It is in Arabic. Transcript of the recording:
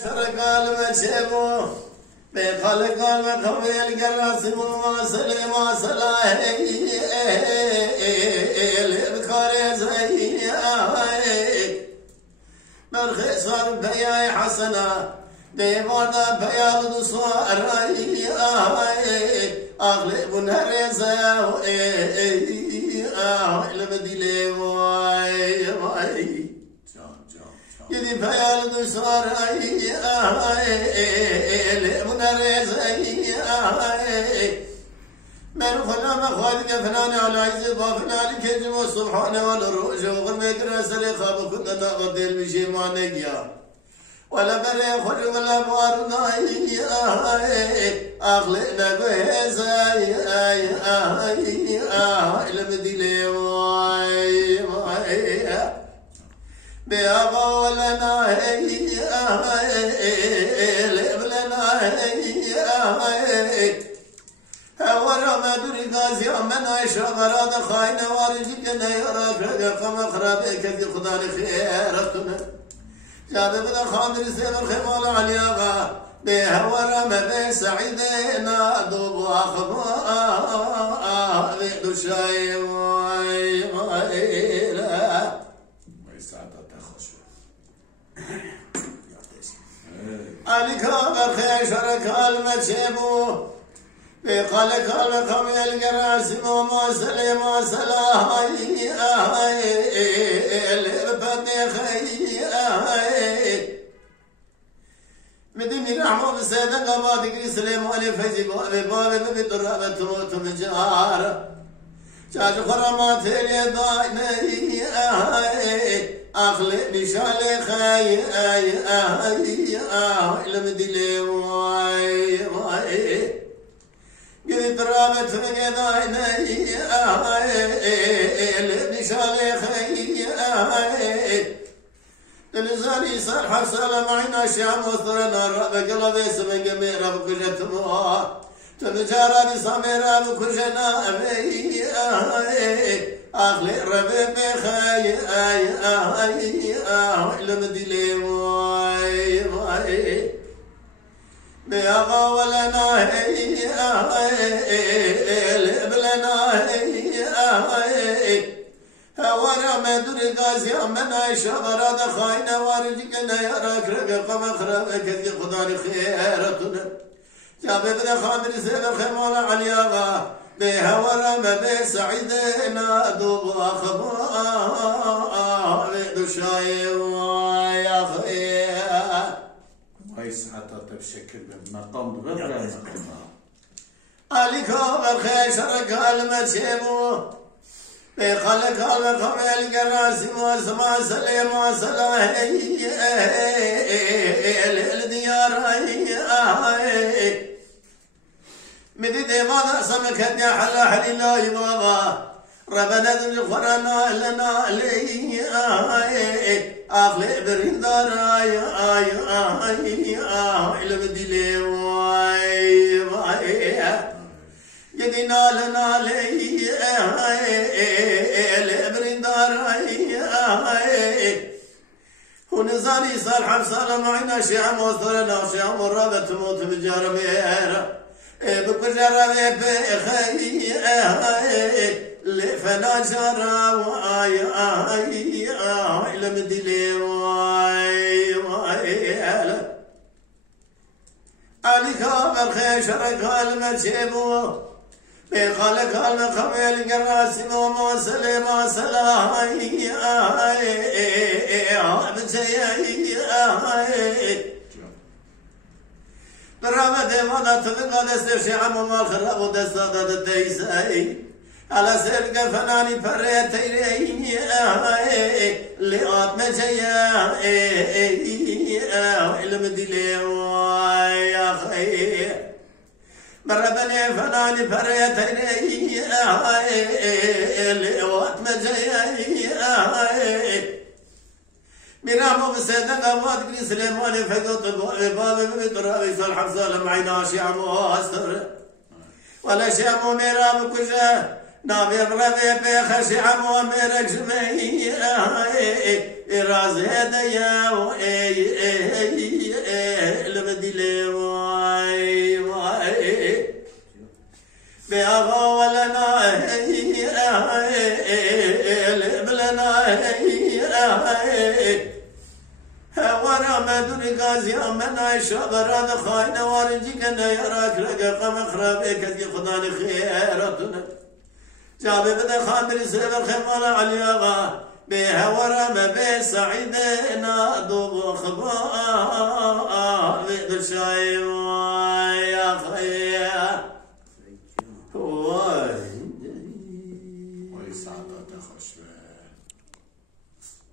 سرقال مجيبو بخلقال مخويل قراسم ما سلم صلاح البكاري زي مرخي صار بياي حسنا بيوانا بيال دصوار اغلب نرزا المديلي واي يدي بيال دصوار المنرز من فلان خالد فلان على عز فلان كجم سبحانه والروج وغميت رسل خاب كنا ناخذ المشي ما نجيا ولا بري خرج ولا بارنا اخلقنا بهزاي المدينه بيابا ولنا لنا ورا ما دري غازي من عيشة غراد خاينة وارجينا يراك رقم خرابك في خدا خيرتنا جاب بدا خامر سير الخمال عليا بها ورا ما بي سعيدنا دوب اخبار ذي شاي عليك برخي شرك المجيبو بقالك القم القراسم وما سلم سلاهي البني خي مدني رحمه بسيدة قباد قري سليمان فجي باب بدرابة تموت مجار شاش خرمات اليدايني اخلق بشالي خي المدلي واي قلت رابط في يدايني لشالي خي لساني صار حصل معنا شام وثرنا رب قلبي سمي قميرة بكجتموها تبجارة سميرة بكجنا أبي أخلي ربي بخي لمدلي واي بيغا ولنا لبلنا ورا ما دري غازي من عيشة غراد خاينة وارجكنا يراك رقم خرابك ذي خداني خيرتنا جاب بدا خامر سيب الخمال عليا بها ورا ما بي سعيدنا دوب اخبار دشاي يا خير كويس حتى بشكل مقام غير عليك بالخير شرك المجيبو بخلق القم القراسم وسما سلم صلاح الديار مدي ديوانا سمك يا حلا حليلا يبابا ربنا ذن خرنا لنا لي اخلق برندار المدلي يدينا لنا لي البرندار ونزاني صالح صار معنا شيعة وصلنا شيعة مرابة تموت بجرمير بجرمي بخي لفنا جرى المدلي عليك بالخير شرك المجيبو بخلق القم القراسم وما سلم سلاهي برامة ديوانا تبقى دستشي عمو مال خراب ودستا دديسي على سرق فناني فريتيني لقات مجيا المدلي يا خير مربني فناني فريتيني لقات مجيا مرامو بسيدنا قوات قري سليمان فقط باب بطرابي صالح صالح معينا شيعمو أستر ولا شيعمو مرام كجا نابي ربي بخشي عمو مرك جمعي رازي ديا دلی وای وای به آقا ولنا بلنا ورا مدون غازی من عایشا براد خاین وارجی کنه یراک رقم خرابه کدی خدا خیراتونه جابه بده خاندری سیبر خمال علی آقا به ورا به سعید نادو خبا به دشای یا خیر